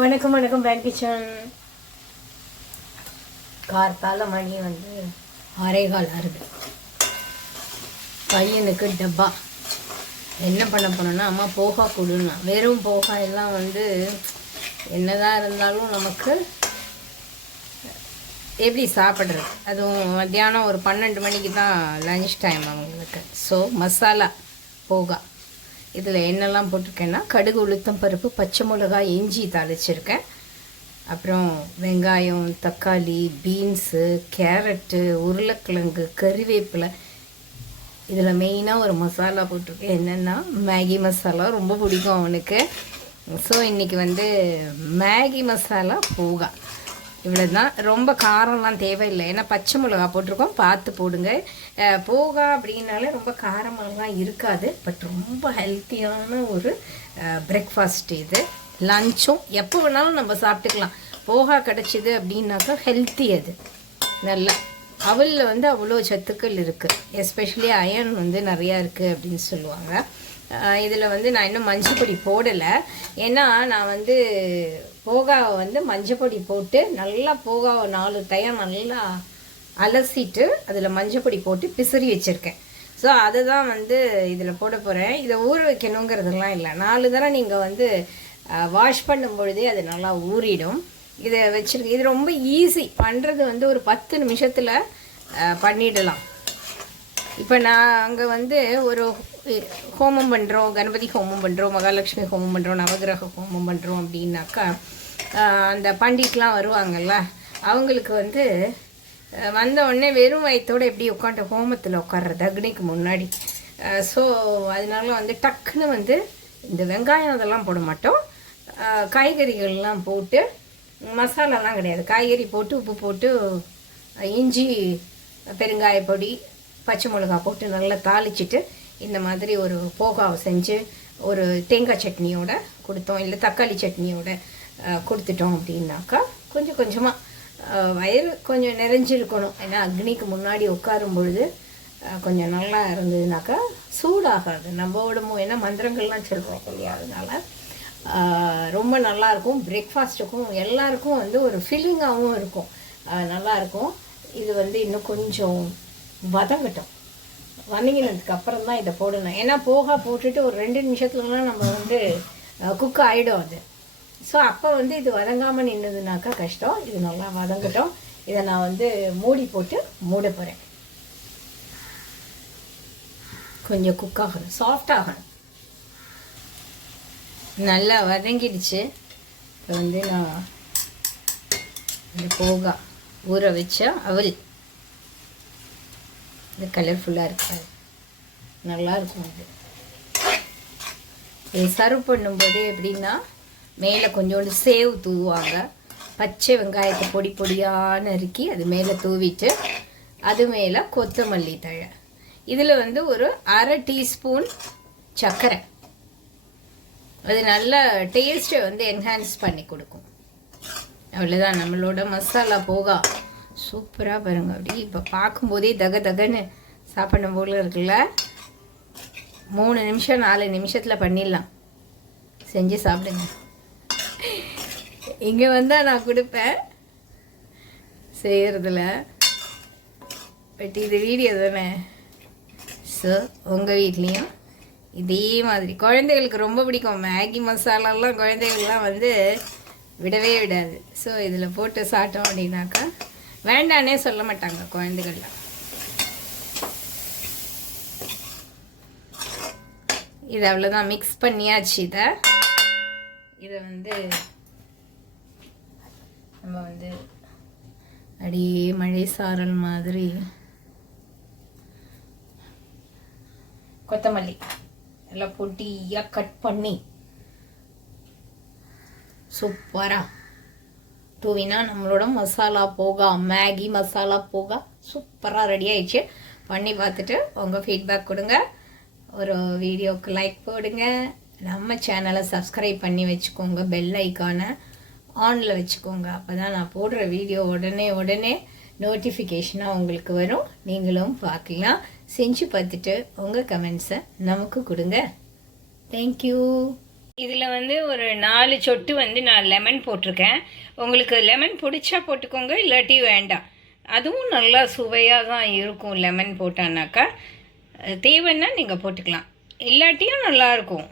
வணக்கம் வணக்கம் pan kitchen. கார்த்தால மணி வந்து 6:15 ஆகுது. பையனுக்கு டப்பா என்ன பண்ண போனோன்னா, அம்மா போகா கொடுன்னா. வெறும் போகா எல்லாம் வந்து என்னதான் இருந்தாலும் நமக்கு எப்படி சாப்பிட்றது? அதுவும் மத்தியானம் ஒரு 12 மணிக்கு தான் லன்ச் டைம் அவங்களுக்கு. ஸோ மசாலா போகா இதில் என்னெல்லாம் போட்டிருக்கேன்னா, கடுகு, உளுத்தம் பருப்பு, பச்சை மிளகாய், இஞ்சி தாளிச்சிருக்கேன். அப்புறம் வெங்காயம், தக்காளி, பீன்ஸு, கேரட்டு, உருளைக்கிழங்கு, கறிவேப்பிலை. இதில் மெயினாக ஒரு மசாலா போட்டிருக்கேன். என்னென்னா மேகி மசாலா ரொம்ப பிடிக்கும் அவனுக்கு. ஸோ இன்றைக்கி வந்து மேகி மசாலா போகா இவ்வளோ தான். ரொம்ப காரம்லாம் தேவையில்லை, ஏன்னா பச்சை மிளகா போட்டிருக்கோம். பார்த்து போடுங்க. போகா அப்படின்னாலே ரொம்ப காரமெல்லாம் இருக்காது. பட் ரொம்ப ஹெல்த்தியான ஒரு பிரேக்ஃபாஸ்ட் இது. லஞ்சும் எப்போ வேணாலும் நம்ம சாப்பிட்டுக்கலாம். போகா கிடச்சிது அப்படின்னாக்கா ஹெல்த்தி. அது நல்லா அவலில் வந்து அவ்வளோ சத்துக்கள் இருக்குது. எஸ்பெஷலி அயன் வந்து நிறையா இருக்குது அப்படின்னு சொல்லுவாங்க. இதில் வந்து நான் இன்னும் மஞ்சப்பொடி போடலை, ஏன்னா நான் வந்து போகாவை வந்து மஞ்சப்பொடி போட்டு நல்லா போகாவை 4 டைம் நல்லா அலசிட்டு அதில் மஞ்சப்பொடி போட்டு பிசறி வச்சுருக்கேன். ஸோ அதை தான் வந்து இதில் போட போகிறேன். இதை ஊற வைக்கணுங்கிறதுலாம் இல்லை. 4 தடவை நீங்கள் வந்து வாஷ் பண்ணும் பொழுதே அது நல்லா ஊறிடும். இதை வச்சுருக்கேன். இது ரொம்ப ஈஸி பண்ணுறது. வந்து ஒரு 10 நிமிஷத்தில் பண்ணிடலாம். இப்போ நான் அங்கே வந்து ஒரு ஹோமம் பண்ணுறோம், கணபதி ஹோமம் பண்ணுறோம், மகாலட்சுமி ஹோமம் பண்ணுறோம், நவகிரக ஹோமம் பண்ணுறோம் அப்படின்னாக்கா அந்த பண்டிட்லாம் வருவாங்கள்ல, அவங்களுக்கு வந்து வந்த உடனே வெறும் வயிற்றோடு எப்படி உட்காந்து ஹோமத்தில் உட்கார்றது அக்னிக்கு முன்னாடி. ஸோ அதனால வந்து டக்குன்னு வந்து இந்த வெங்காயம் அதெல்லாம் போட மாட்டோம். காய்கறிகள்லாம் போட்டு, மசாலாலாம் கிடையாது, காய்கறி போட்டு உப்பு போட்டு இஞ்சி, பெருங்காயப்பொடி, பச்சை மிளகா போட்டு நல்லா தாளிச்சிட்டு இந்த மாதிரி ஒரு போகாவை செஞ்சு ஒரு தேங்காய் சட்னியோட கொடுத்தோம், இல்லை தக்காளி சட்னியோட கொடுத்துட்டோம் அப்படின்னாக்கா கொஞ்சம் கொஞ்சமாக வயிறு கொஞ்சம் நிறைஞ்சிருக்கணும். ஏன்னா அக்னிக்கு முன்னாடி உட்காரும் பொழுது கொஞ்சம் நல்லா இருந்ததுனாக்கா சூடாகாது நம்ம உடம்பும். ஏன்னா மந்திரங்கள்லாம் சொல்கிறோம் இல்லையா, அதனால் ரொம்ப நல்லாயிருக்கும். பிரேக்ஃபாஸ்ட்டுக்கும் எல்லாருக்கும் வந்து ஒரு ஃபீலிங்காகவும் இருக்கும், நல்லாயிருக்கும். இது வந்து இன்னும் கொஞ்சம் வதங்கட்டும். வதங்கினதுக்கு அப்புறம் தான் இதை போடணும். ஏன்னா போகா போட்டுட்டு ஒரு 2 நிமிஷத்துலலாம் நம்ம வந்து குக் ஆகிடும் அது. ஸோ அப்போ வந்து இது வதங்காமல் நின்றுதுனாக்கா கஷ்டம். இது நல்லா வதங்கட்டும். இதை நான் வந்து மூடி போட்டு மூட போகிறேன். கொஞ்சம் குக் ஆகணும், சாஃப்ட் ஆகணும். நல்லா வதங்கிடுச்சு. இப்போ வந்து நான் இந்த போகா ஊற வச்ச அவல், இது கலர்ஃபுல்லாக இருக்காது, நல்லாயிருக்கும். இது சர்வ் பண்ணும்போது எப்படின்னா, மேலே கொஞ்சோண்டு சேவ் தூவுவாங்க, பச்சை வெங்காயத்தை பொடி பொடியாக நறுக்கி அது மேலே தூவிட்டு அது மேலே கொத்தமல்லி தழை, இதில் வந்து ஒரு 1/2 டீஸ்பூன் சர்க்கரை. அது நல்ல டேஸ்ட்டை வந்து என்ஹான்ஸ் பண்ணி கொடுக்கும். அவ்வளோதான் நம்மளோட மசாலா போகா. சூப்பராக பாருங்க. அப்படி இப்போ பார்க்கும்போதே தக தகன்னு சாப்பிடும் போல இருக்குல்ல. 3 நிமிஷம் 4 நிமிஷத்தில் பண்ணிடலாம். செஞ்சு சாப்பிடுங்க. இங்கே வந்தால் நான் கொடுப்பேன் செய்கிறதுல. பட் இது வீடியோ தானே. ஸோ உங்கள் வீட்லேயும் இதே மாதிரி குழந்தைகளுக்கு ரொம்ப பிடிக்கும். மேகி மசாலாலாம் குழந்தைகள்லாம் வந்து விடவே விடாது. ஸோ இதில் போட்டு சாப்பிட்டோம் அப்படின்னாக்கா வேண்டானே சொல்ல மாட்டாங்க குழந்தைகள்லாம். இது அவ்வளோதான், மிக்ஸ் பண்ணியாச்சு. இதை வந்து நம்ம வந்து அப்படியே மழை சாரல் மாதிரி கொத்தமல்லி எல்லாம் பொடியாக கட் பண்ணி சூப்பராக தூவினா நம்மளோட மசாலா போகா, மேகி மசாலா போகா சூப்பராக ரெடி ஆயிடுச்சு. பண்ணி பார்த்துட்டு உங்கள் ஃபீட்பேக் கொடுங்க. ஒரு வீடியோவுக்கு லைக் போடுங்க. நம்ம சேனலை சப்ஸ்கிரைப் பண்ணி வச்சுக்கோங்க. பெல் ஐக்கானை ஆனில் வச்சுக்கோங்க. அப்போ தான் நான் போடுற வீடியோ உடனே நோட்டிஃபிகேஷனாக உங்களுக்கு வரும். நீங்களும் பார்க்கலாம். செஞ்சு பார்த்துட்டு உங்கள் கமெண்ட்ஸை நமக்கு கொடுங்க. தேங்க்யூ. இதில் வந்து ஒரு 4 சொட்டு வந்து நான் லெமன் போட்டிருக்கேன். உங்களுக்கு லெமன் பிடிச்சா போட்டுக்கோங்க, இல்லாட்டி வேண்டாம். அதுவும் நல்லா சுவையாக தான் இருக்கும் லெமன் போட்டானாக்கா. தேவைன்னா நீங்கள் போட்டுக்கலாம், இல்லாட்டியும் நல்லாயிருக்கும்.